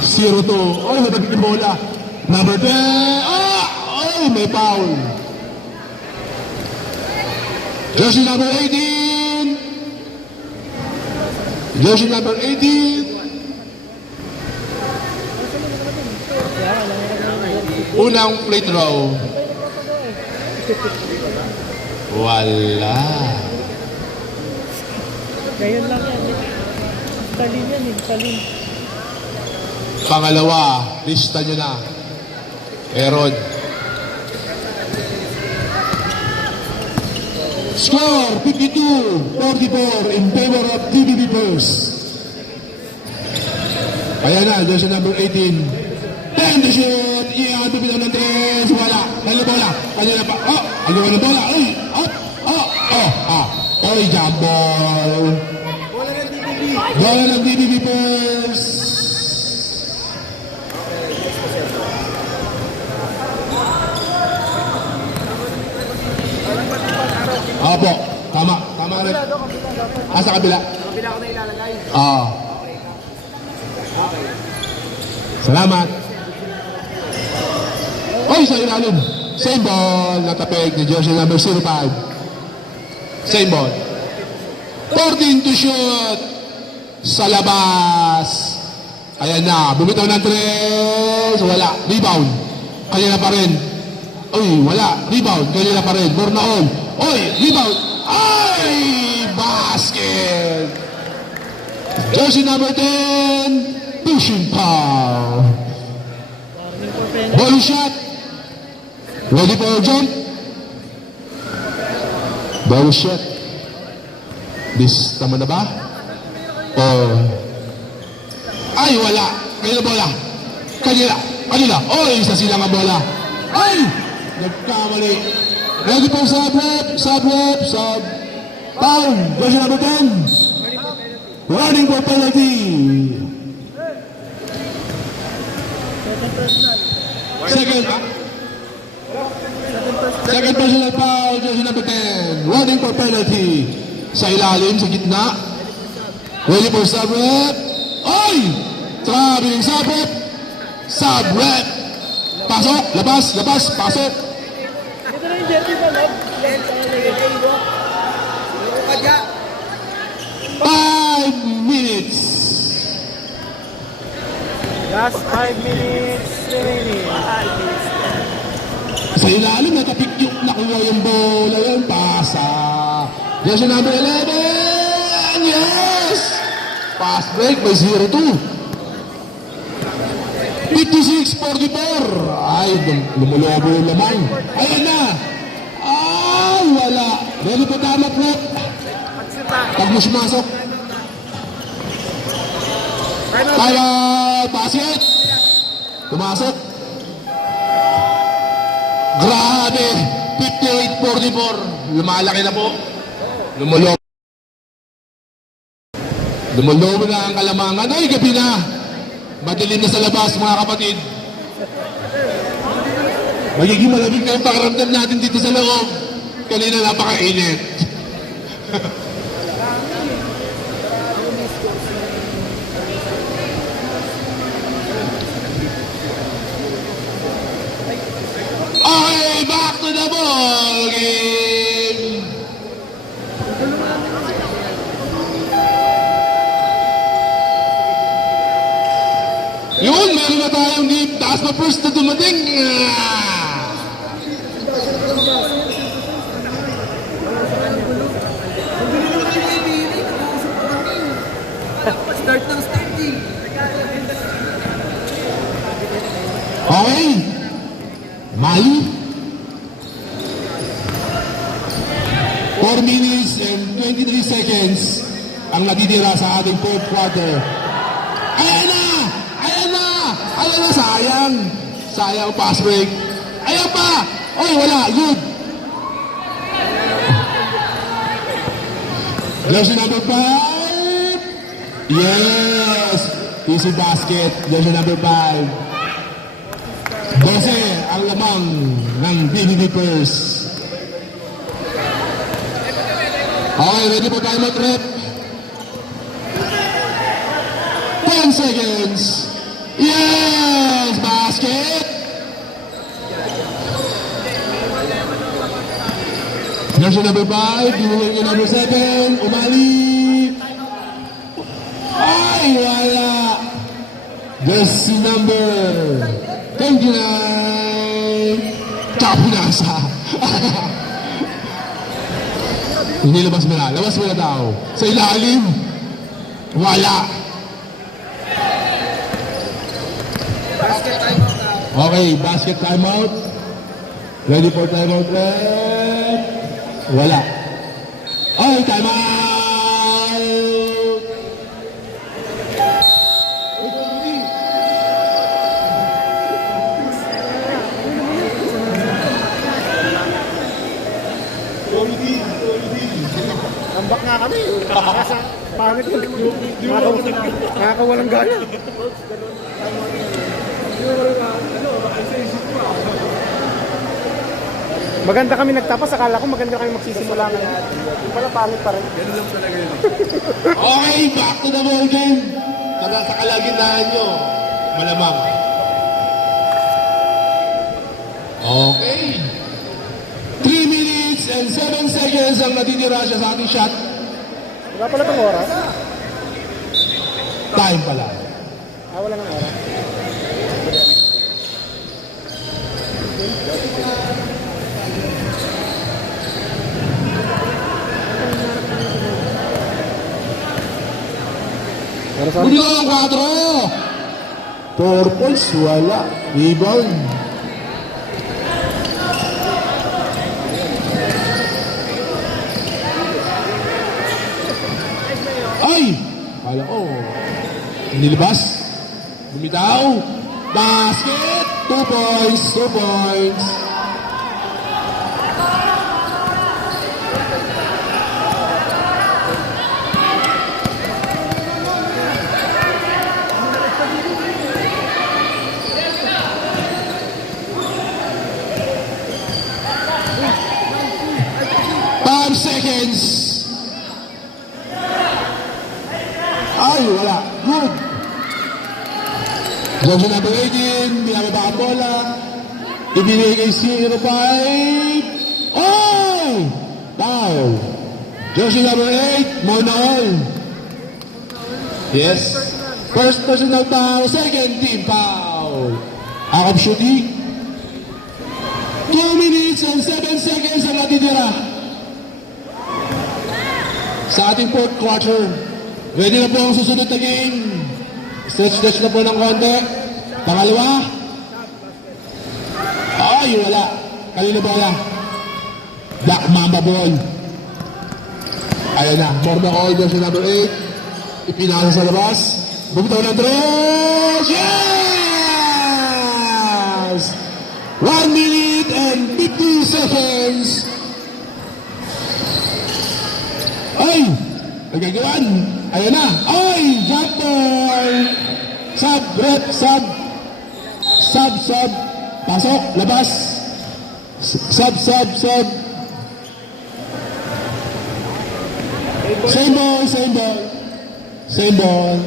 0-2. Ay, matagit yung bola. Number 10. Ay, may foul. Jersey number 18. Jersey number 18. Unang free throw. Wala. Ngayon lang yan. Talin yan eh. Talin. Pangalawa, lista nyo na. Erod. Score 52-44 in favor of TVB First. Ayan na, jersey number 18. 10 to shoot. Iyan, tupitan ng 3. Wala. Kanya bola. Kanya na pa. Oh, ano ng bola? Ay, up. Oy, jump ball. Bola ng TVB First. Opo, tama rin. Sa kabila. Kabila ko na ilalagay. Salamat. Oy, sa ilalim. Same ball, natapig ni jersey number 05. Same ball. 14 to shoot. Sa labas. Ayan na, bumitaw ng 3. Wala. Rebound. Kanina pa rin. Uy, wala. Rebound. Kanina pa rin. Bornaon. Oy, rebound. Ay! Basket! Jersey number 10. 2 Pushing foul. Warning for penalty. Ball shot. Ready for a jump. Ball shot. This, tama na ba? Ay, wala. Kanila bola. Kanila. Oy, sa silang ang bola. Ay! Nagkamali. Ready for sub rep. Foul. Version number 10. Running for penalty. Second personal foul, jersey number 10. Running for penalty. Sa ilalim, sa gitna. Ready for sub rep. Ay! Traveling sub rep. Sub rep. Pasok, labas, pasok. Ito na yung jersey ba, love? 5 minutes. Last 5 minutes remaining. Sa ilalim, nakapikyok nakuha yung bola yun. Pasa. Jersey number 11. Yes! Fast break by 0-2. 56-44. Ay, lumulobo yung lamang. Ayan na. Ay, wala. Ready po tama po. Pag mo sumasok. Kaya, basket. Pumasok. Grabe. 58-44. Lumalaki na po. Lumulobo na ang kalamangan. Ay, gabi na. Madilim na sa labas, mga kapatid. Magiging malamig na yung pakiramdam natin dito sa loob. Kanina napakainit. Okay, back to the ball game. Yun, meron na tayong game. Taas na first na dumating. Start ng starting. Okay. Mali. 4 minutes and 23 seconds ang natitira sa ating fourth quarter. Ayan na! Sayang pass break. Ayan pa! Oy, wala. Good. Jersey number 5. Yes! Easy basket. Jersey number 5. 12 ang lamang ng BBB Purse. Okay, ready for timeout rep. 10 seconds. Yes! Basket! Jersey number 5, dueling number 7, umali. Ay, wala. Jersey number 29. Tapinasa. Hindi labas mo na tao. Sa ilalim. Wala. Okay, basket timeout. Ready for timeout. Wala. Okay, timeout. Tambak nga kami. Pangit yung nakakawalang gana. Maganda kami nagtapas, akala ko maganda kami magsisimula ngayon. Yung pala pangit pa rin. Okay, back to the ball game. Sa kalagitnaan nyo, malamang. Okay. 3 minutes and 7 seconds ang natitira siya sa ating shot. Wala pala itong oras. Time pala. Wala ng oras. Muli ang 4. 4 points, wala. Rebound. Ay! Kala ko, nilabas. Bumitaw. Basket! 2 points, 2 points. Seconds. Ay, wala. Good. Johnson number 18, binababa ang bola. Ibinigay 0-5. Oh! Foul. Johnson number 8, more na all. Yes. First personal foul, second team foul. Akap shooting. 2 minutes and 7 seconds ang natitira. Sa ating fourth quarter, ready na po ang susunod na game. Stretch na po ng konti. Pangalawa. Ay, wala. Kanina bola. Black Mamba ball. Ayan na. Morna Call version number 8. Ipinasa sa labas. Bumitaw ng draws. Yes! 1 minute and 50 seconds. Ay! Nagagawan! Ayan na! Ay! Jump ball! Sub! Rep! Sub! Sub! Sub! Pasok! Labas! Sub! Sub! Sub! Same ball! Same ball! Same ball!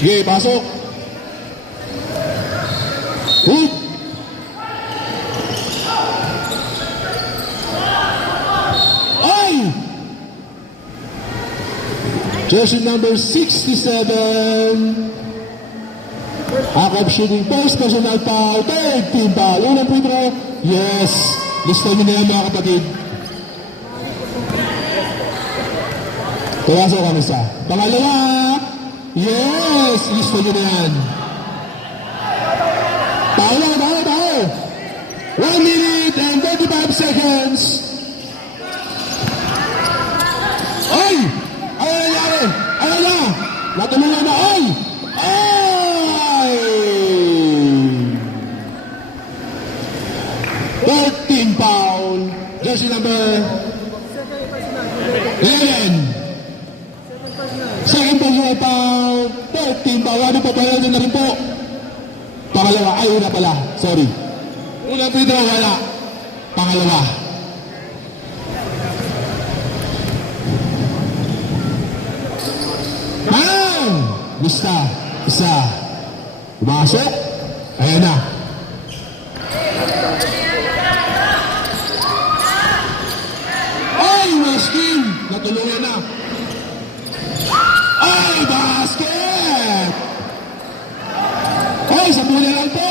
Okay, pasok! Hoop! Jersey number 67. Akap shooting first personal foul. Third team foul. Unang free throw. Yes. Listo nyo na yan mga kapatid. Tuwaso kami sa pangalawa. Yes. Listo nyo na yan. Foul lang. Foul. Foul. 1 minute and 35 seconds. Ay! Ayan na! Natulungan na! Ay! Ay! 13 foul. Jersey number 11. Second personal foul. 13 foul. Ano pa ba yun na rin po? Pangalawa. Ay, una pala. Sorry. Unang free throw, wala. Pangalawa. Basta, isa. Pumasok. Ayan na. Ay, Westin! Natulungan na. Ay, basket! Ay, sa mula lang po.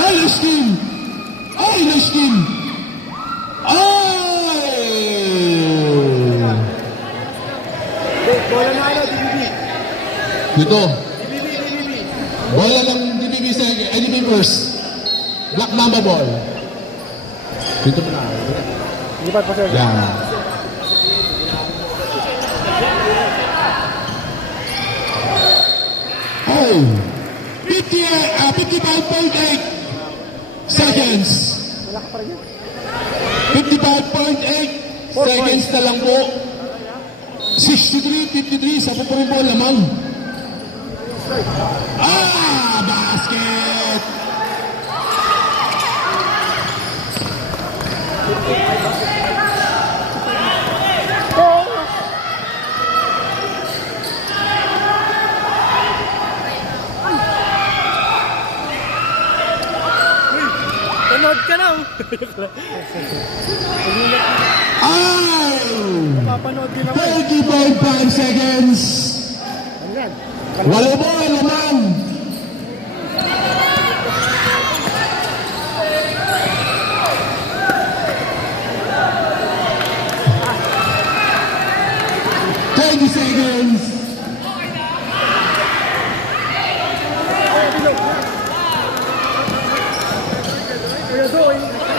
Ay, Westin! Ay, Westin! Bola na ano, DBB. Dito. DBB. Bola ng DBB second. Ay, DBB first. Black Mamba ball. Dito pa na. Lipat pa sir. Yan. Oh. 55.8 seconds. Wala ka pa rin yan. 55.8 seconds na lang po. 63-53 sa po rin po lamang. Basket! Panood ka na. Papanood din ako. 30.5 seconds. Ayan. Wala po lamang. 20 seconds.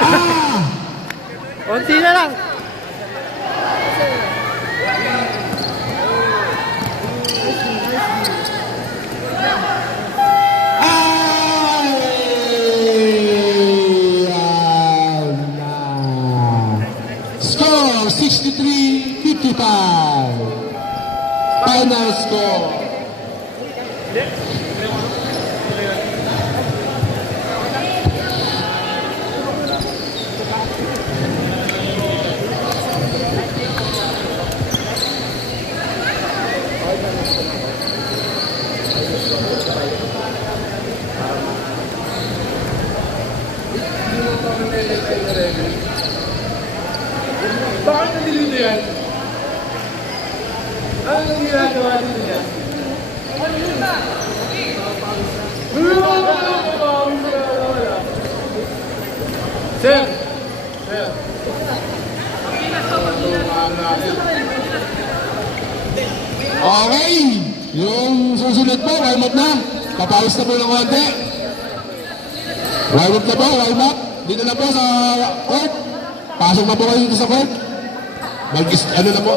Ah! Konti na lang. Score 63-55. Final score. Bakit nandito yan? Ano nang ginagawa dito yan? Sir! Sir! Okay. Yung susunod po, warm up na. Papawis na po ng konti. Warm up na po, warm up. Dito na po sa court. Pasok na po kayo dito sa court. Ano na po?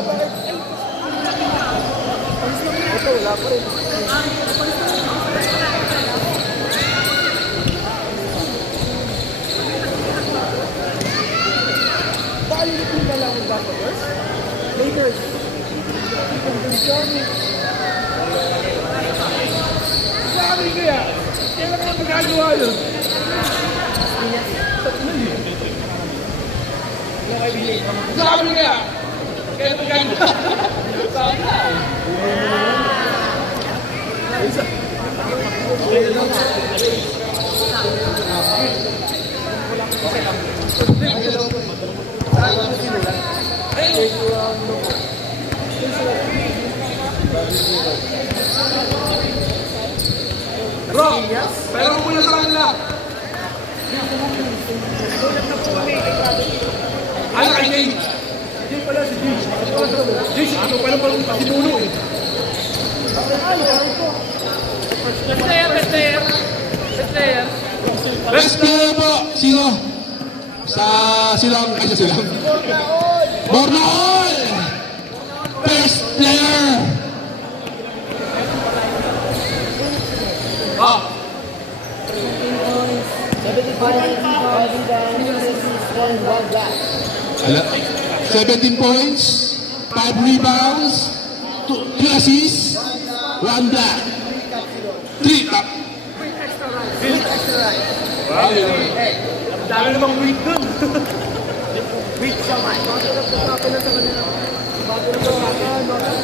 Sabi kaya, kailan ka magagawa yun? Sabi kaya, kailan magagawa? Sabi na eh. Bro, pero muna sa kanila. Ano kay James? James pala si James. James, ito pala palang pasinulo eh. Best player po. Sino? Sa silang. Ay, sa silang. Bornaol! Best player! Ah, 17 points, 5 rebounds, 2 assists, 1 block. 3 top. dami namang week dun. Bago na sa kanila. Bago na sa kanila.